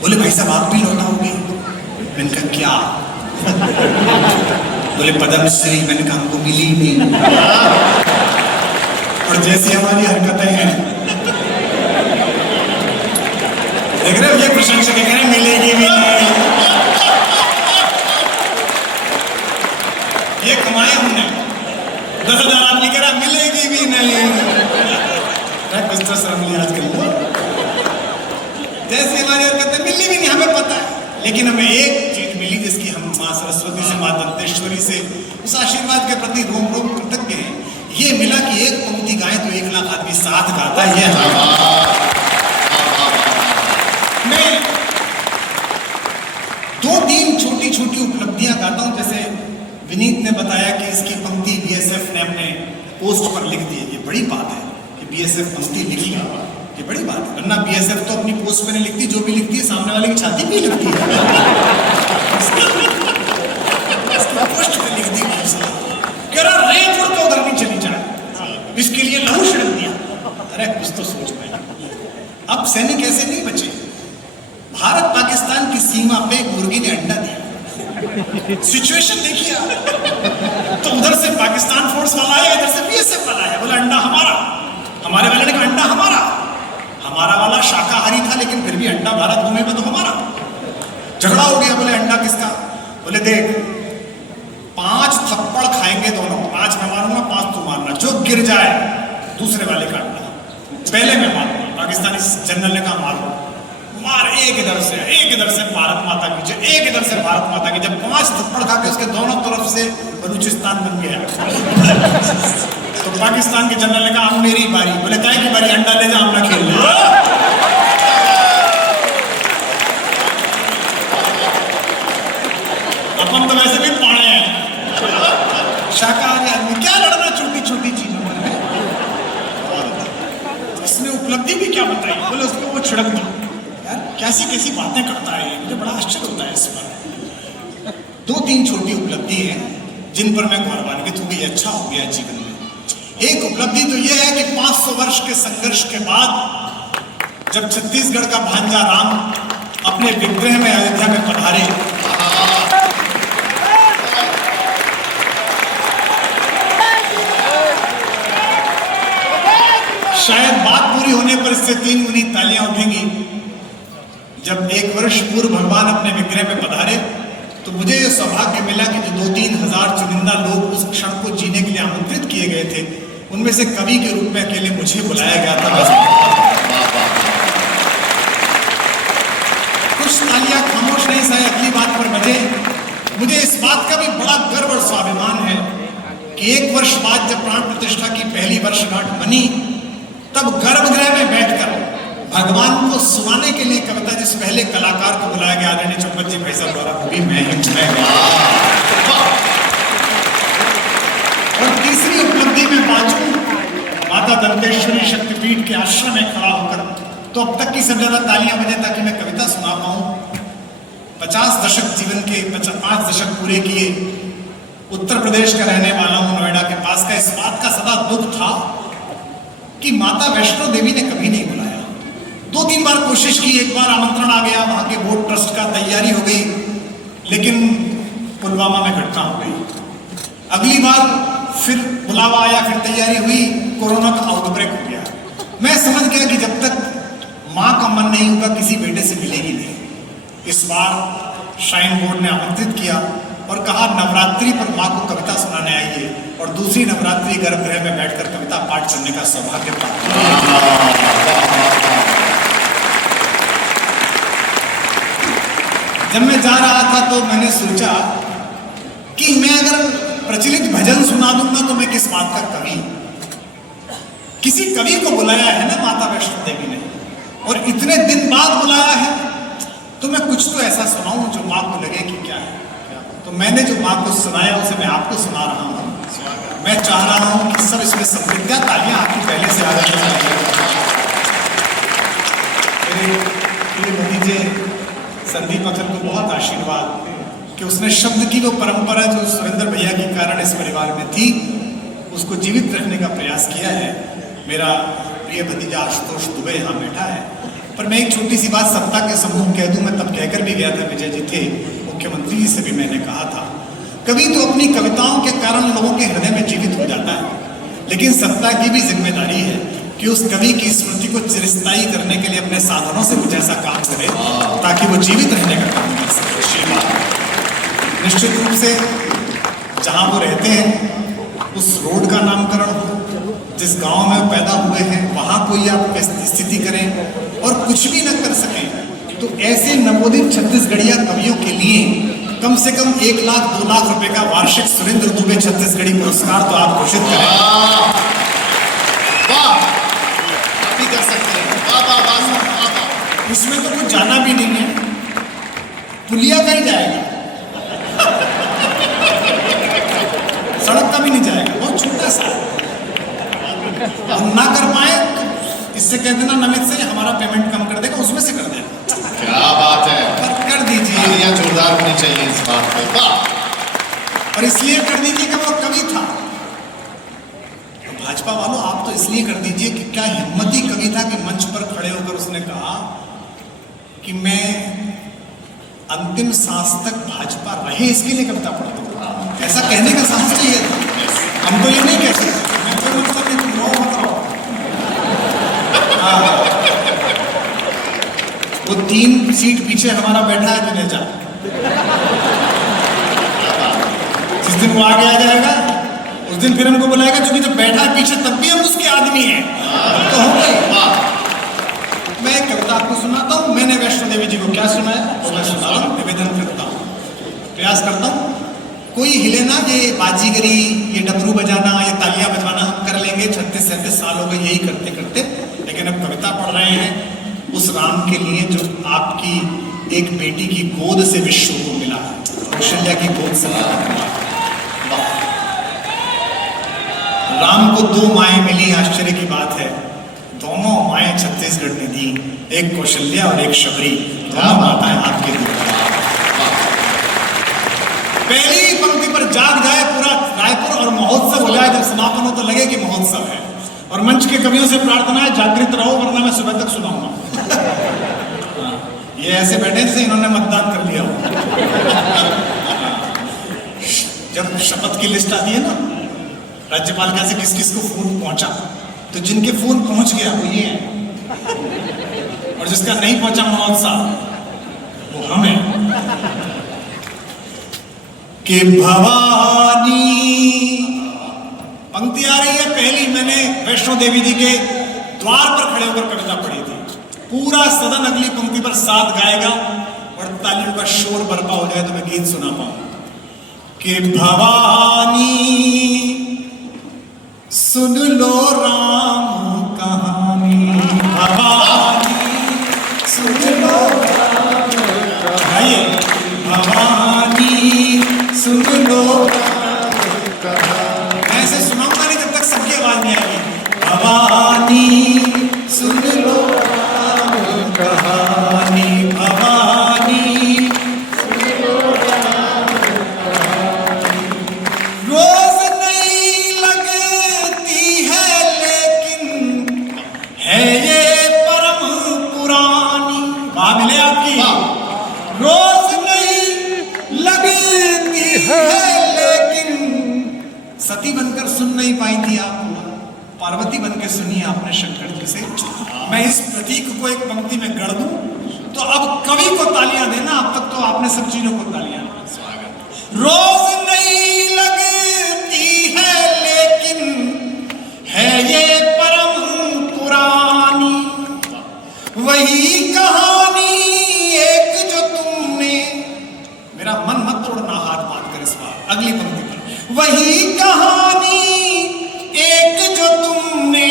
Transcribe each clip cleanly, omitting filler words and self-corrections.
बोले भाई साहब आप भी लौटाओगे? मैंने कहा क्या? बोले पद्मश्री। मैंने कहा हमको मिली नहीं। और जैसी हमारी हरकतें हैं, देख रहे हो, ये प्रशंसक कह रहे मिलेगी भी नहीं। ये कमाए हमने 10,000 आदमी कह रहा मिलेगी भी नहीं। कुछ तो शर्म लिया आजकल। जैसे हमारी हरकतें मिली भी नहीं, हमें पता है, लेकिन हमें एक चीज मिली जिसकी हम माँ सरस्वती से, माँ दंतेश्वरी से उस आशीर्वाद के प्रति रोम रोम कृतज्ञ हैं। ये मिला कि एक पंक्ति गाए तो 1 लाख आदमी साथ गाता है। मैं 2-3 छोटी छोटी उपलब्धियां गाता हूं। जैसे विनीत ने बताया कि इसकी पंक्ति बीएसएफ ने अपने पोस्ट पर लिख दी। ये बड़ी बात है कि बीएसएफ पंक्ति लिख लिया, ये बड़ी बात है। वरना बीएसएफ तो अपनी पोस्ट पे नहीं लिखती, जो भी लिखती है सामने वाले की छाती पे लिखती है। पोस्ट पे लिख दी, रेत तो उधर नहीं चली जाए, इसके लिए लहू छिड़क दिया। अरे कुछ तो सोच पाए। अब सैनिक ऐसे नहीं बचे। भारत पाकिस्तान की सीमा पे मुर्गी ने अंडा दिया। सिचुएशन देखिए आप। तो उधर से पाकिस्तान फोर्स वाला आया, इधर से बीएसएफ वाला आया। बोला अंडा हमारा। हमारे वाले ने कहा अंडा हमारा। हमारा वाला शाकाहारी था लेकिन फिर भी अंडा भारत भूमि में तो हमारा। झगड़ा हो गया। बोले अंडा किसका? बोले देख 5 थप्पड़ खाएंगे दोनों, 5 मैं मारूंगा 5 तू मारना, जो गिर जाए दूसरे वाले का अंडा पहले मैं मारूंगा। पाकिस्तानी जनरल ने कहा मारो। मार, एक इधर से भारत माता की जय, एक इधर से भारत माता की जब 5 थप्पड़ खा के उसके दोनों तरफ से बलूचिस्तान बन गया। तो पाकिस्तान के जनरल ने कहा अब मेरी बारी। बोले काय की बारी? अंडा ले जा, अपना खेल ले। अपन तो वैसे भी पाने हैं शाकाहारी आदमी, क्या लड़ना छोटी छोटी चीजों में। इसने उपलब्धि भी क्या बताई? बोले उसको वो छिड़क दो। यार कैसी कैसी बातें करता है, मुझे बड़ा आश्चर्य होता है इस पर। 2-3 छोटी उपलब्धि हैं जिन पर मैं गौरवान्वित हूं कि अच्छा हो गया जीवन में। एक उपलब्धि तो यह है कि 500 वर्ष के संघर्ष के बाद जब छत्तीसगढ़ का भांजा राम अपने विग्रह में अयोध्या में पधारे, शायद बात पूरी होने पर इससे 3 गुनी तालियां उठेंगी। जब 1 वर्ष पूर्व भगवान अपने विग्रह में पधारे तो मुझे यह सौभाग्य मिला कि जो 2-3 हजार चुनिंदा लोग उस क्षण को जीने के लिए आमंत्रित किए गए थे, उनमें से कवि के रूप में अकेले मुझे बुलाया गया था। कुछ तालियां खामोश नहीं सही अगली बात पर बजे। मुझे इस बात का भी बड़ा गर्व और स्वाभिमान है कि 1 वर्ष बाद जब प्राण प्रतिष्ठा की पहली वर्षगांठ बनी, तब गर्भगृह में बैठकर भगवान को सुनाने के लिए कविता जिस पहले कलाकार को बुलाया गया आदरणीय चंपत जी भाई साहब द्वारा, भी मैं ही। और तीसरी उपलब्धि में बाजू माता दंतेश्वरी शक्तिपीठ के आश्रम में खड़ा होकर तो अब तक की सब ज्यादा तालियां बजे ताकि मैं कविता सुना पाऊं। 50 दशक जीवन के 5 दशक पूरे किए, उत्तर प्रदेश का रहने वाला हूं, नोएडा के पास का। इस बात का सदा दुख था कि माता वैष्णो देवी ने कभी नहीं बुलाया। 2-3 बार कोशिश की, एक बार आमंत्रण आ गया, वहां के बोर्ड ट्रस्ट का तैयारी हो गई, लेकिन पुलवामा में घटना हो गई। अगली बार फिर बुलावा आया, फिर तैयारी हुई, कोरोना का आउटब्रेक हो गया। मैं समझ गया कि जब तक मां का मन नहीं होगा किसी बेटे से मिलेगी नहीं। इस बार श्राइन बोर्ड ने आमंत्रित किया और कहा नवरात्रि पर मां को कविता सुनाने आइए, और दूसरी नवरात्रि गर्भगृह में बैठकर कविता पाठ करने का सौभाग्य प्राप्त। जब मैं जा रहा था तो मैंने सोचा कि मैं अगर प्रचलित भजन सुना दूंगा तो मैं किस बात का कवि। किसी कवि को बुलाया है ना माता वैष्णो देवी ने, और इतने दिन बाद बुलाया है, तो मैं कुछ तो ऐसा सुनाऊं जो माँ को लगे कि क्या है। तो मैंने जो माँ को सुनाया उसे मैं आपको सुना रहा हूँ। मैं चाह रहा हूँ कि सब इसमें समृद्ध तालियां आपकी पहले से आ रही हैं। मेरे भतीजे संदीप अखर को बहुत आशीर्वाद कि उसने शब्द की वो परंपरा जो सुरेंद्र भैया के कारण इस परिवार में थी, उसको जीवित रखने का प्रयास किया है। मेरा प्रिय भतीजा आशुतोष दुबे यहाँ बैठा है। पर मैं एक छोटी सी बात सत्ता के सम्मुख कह दूं, मैं तब कहकर भी गया था, विजय जी थे, मुख्यमंत्री जी से भी मैंने कहा था, कवि तो अपनी कविताओं के कारण लोगों के हृदय में जीवित हो जाता है, लेकिन सत्ता की भी जिम्मेदारी है कि उस कवि की स्मृति को चिरस्थायी करने के लिए अपने साधनों से कुछ ऐसा काम करे ताकि वो जीवित रहने का काम कर सके। निश्चित रूप से जहां वो रहते हैं उस रोड का नामकरण हो, जिस गांव में वो पैदा हुए हैं वहां कोई आप स्थिति करें, और कुछ भी न कर सकें तो ऐसे नवोदित छत्तीसगढ़िया कवियों के लिए कम से कम 1 लाख 2 लाख रुपए का वार्षिक सुरेंद्र दुबे छत्तीसगढ़ी पुरस्कार तो आप घोषित करें। कर सकते हैं। उसमें तो कुछ जाना भी नहीं है, पुलिया का ही जाएगा, सड़क का भी नहीं जाएगा, बहुत छोटा सा। हम ना कर पाए तो इससे कह देना नमित से हमारा पेमेंट कम कर देगा, उसमें से कर देना। क्या बात है, पर कर दीजिए, तालियां जोरदार होनी चाहिए इस बात पे। और इसलिए कर दीजिए कि वो कवि था। भाजपा वालों आप तो इसलिए कर दीजिए कि क्या हिम्मती कवि था कि मंच पर खड़े होकर उसने कहा कि मैं अंतिम सांस तक भाजपा रहे इसके लिए कविता पढ़ता हूं। ऐसा कहने का साहस चाहिए था। हम तो ये नहीं कह सकते, मैं तो मतलब नहीं, तुम रहो मत रहो। वो 3 सीट पीछे हमारा बैठा है जुनेजा, जिस दिन वो आगे आ जाएगा उस दिन फिर हमको बुलाएगा, क्योंकि जो बैठा है पीछे तब भी हम उसके आदमी हैं। तो हो गए। मैं एक कविता आपको सुनाता हूँ। मैंने वैष्णो देवी जी को क्या सुनाया वो मैं सुना रहा हूँ, निवेदन करता हूँ, प्रयास करता हूँ। कोई हिले ना, ये बाजीगरी, ये डमरू बजाना, ये तालियां बजवाना हम कर लेंगे, 36-37 साल हो गए यही करते करते, लेकिन अब कविता पढ़ रहे हैं उस राम के लिए जो आपकी एक बेटी की गोद से विश्व को मिला, कौशल्या की गोद से मिला। राम को 2 माएं मिली, आश्चर्य की बात है, दोनों माएं छत्तीसगढ़ ने दी, एक कौशल्या और एक शबरी, दोनों माताएं आपके दी। पहली पंक्ति पर जाग जाए पूरा रायपुर और महोत्सव हो जाए, जब समापन हो तो लगे कि महोत्सव है। और मंच के कवियों से प्रार्थना है जागृत रहो, वरना मैं सुबह तक सुनाऊंगा। ये ऐसे बैठे जैसे इन्होंने मतदान कर लिया हो। जब शपथ की लिस्ट आती है ना राज्यपाल के, किस किस को फोन पहुंचा, तो जिनके फोन पहुंच गया वो ये है, और जिसका नहीं पहुंचा मनोज साहब वो हम हैं। कि भवानी पंक्ति आ रही है पहली, मैंने वैष्णो देवी जी के द्वार पर खड़े होकर कविता पढ़ी थी। पूरा सदन अगली पंक्ति पर साथ गाएगा और तालियों का शोर बरपा हो जाए तो मैं गीत सुना पाऊं। कि भवानी सुन लो राम कहानी, भवानी सुन लो राम कहानी, भवानी सुन लो राम कहानी। मैं ऐसे सुनाऊंगा नहीं जब तक सबकी आवाज नहीं आएगी। भवानी सुन लो राम कहानी, भवानी सुन लो राम कहानी। रोज नहीं लगती है लेकिन है ये परम पुरानी। वहां मिले आपकी। रोज नहीं लगती है लेकिन सती बनकर सुन नहीं पाई थी आप, पार्वती बनकर सुनी आपने शंकर जी से। मैं इस प्रतीक को एक पंक्ति में गढ़ दूं तो अब कवि को तालियां देना, अब तक तो आपने सब चीजों को तालियां देना। रोज नहीं लगती है लेकिन है ये परम पुरानी, वही कहानी एक जो तुमने, मेरा मन मत तोड़ना, हाथ बात कर इस बार अगली पंक्ति पर। वही कहानी एक जो तुमने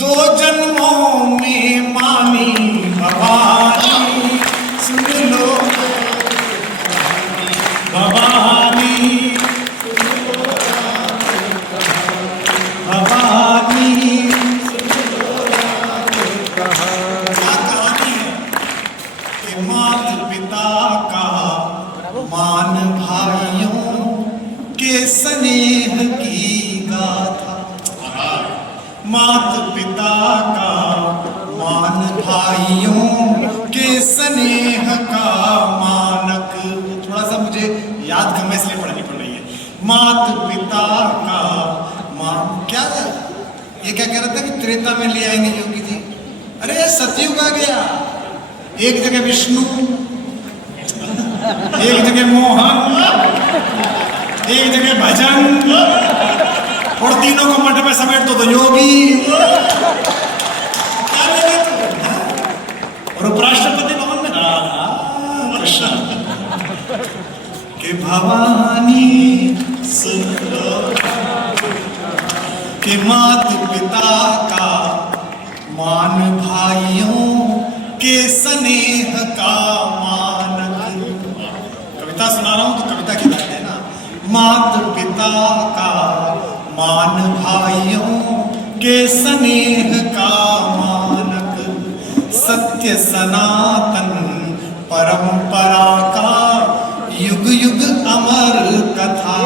2 जन्मों में मानी, भवानी सुन लो भवानी, भवानी क्या कहानी है कि माता पिता का मान, भाइयों के स्नेह की गाथा, माता पिता का मान, भाइयों के स्नेह का मानक। थोड़ा सा मुझे याद कम है इसलिए पढ़नी पड़ रही है। मात पिता का मान, क्या ये क्या कह रहा था कि त्रेता में ले आएंगे योगी जी? अरे सतयुग आ गया, एक जगह विष्णु, एक जगह मोहन, एक जगह भजन, और तीनों को मठ में समेट तो योगी। क्या ले गए तुम? और उपराष्ट्रपति भवन में राधा कृष्ण के भवानी सुन लो, के मात पिता का मान, भाइयों के स्नेह का मानक। कविता सुना रहा हूं तो कविता की लाइन है ना। मात पिता का मान, भाइयों के स्नेह का मानक, सत्य सनातन परंपरा का युग युग अमर कथा।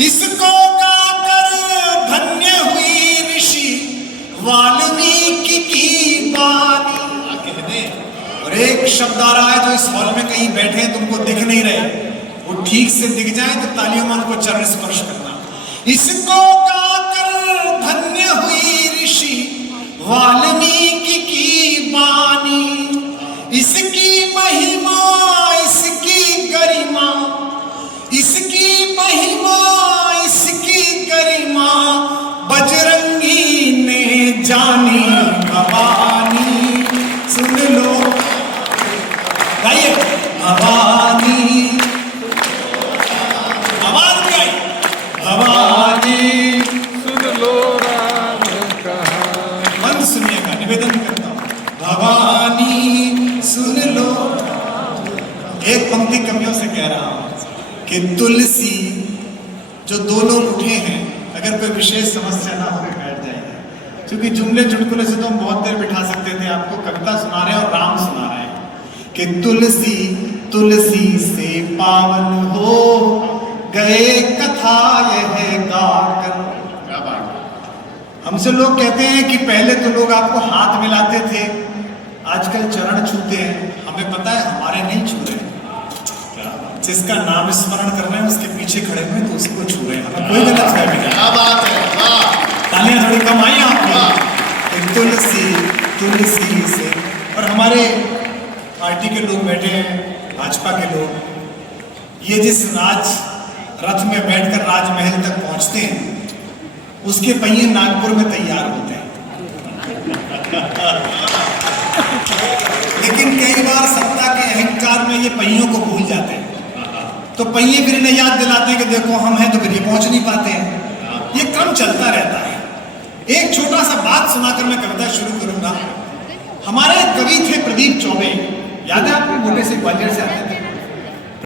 इसको गाकर धन्य हुई ऋषि वाल्मीकि की वाणी। और एक शब्द आ रहा है जो इस हॉल में कहीं बैठे हैं तुमको दिख नहीं रहे, वो ठीक से दिख जाए तो तालियों में उनको चरण स्पर्श करना। इसको गाकर धन्य हुई ऋषि वाल्मीकि की वाणी, इसकी महिमा इसकी गरिमा, इसकी महिमा इसकी गरिमा, बजरंगी ने जानी भवानी। सुन लो गाइए, भवानी आवाज भी आई, भवानी सुन लो राम कहा। मन सुनिएगा, निवेदन करता हूं, भवानी सुन लो। एक पंक्ति कवियों से कह रहा हूं कि तुलसी, जो दो लोग उठे हैं, अगर कोई विशेष समस्या ना हो बैठ जाएंगे, क्योंकि जुमले चुटकुले से तो हम बहुत देर बिठा सकते थे। आपको कविता सुना रहे हैं और राम सुना रहे हैं कि तुलसी तुलसी से पावन हो गए कथा यह गाकर। क्या बात। हमसे लोग कहते हैं कि पहले तो लोग आपको हाथ मिलाते थे, आजकल चरण छूते हैं। हमें पता है हमारे नहीं छू रहे, जिसका नाम स्मरण कर रहे हैं उसके पीछे खड़े हुए तो उसको छू रहे हैं। हमें कोई गलत फहमी नहीं। क्या बात है, वाह। तालियां थोड़ी कम आई आपको। तुलसी तुलसी से। और हमारे पार्टी के लोग बैठे हैं, भाजपा के लोग, ये जिस राज रथ में बैठकर राजमहल तक पहुंचते हैं, उसके पहिए नागपुर में तैयार होते हैं। लेकिन कई बार सत्ता के अहंकार में ये पहियों को भूल जाते हैं, तो पहिए फिर इन्हें याद दिलाते हैं कि देखो हम हैं, तो फिर ये पहुंच नहीं पाते हैं। ये क्रम चलता रहता है। एक छोटा सा बात सुनाकर मैं कविता शुरू करूंगा। हमारे कवि थे प्रदीप चौबे, याद है आपको? मोटे से ग्वालियर से आते थे।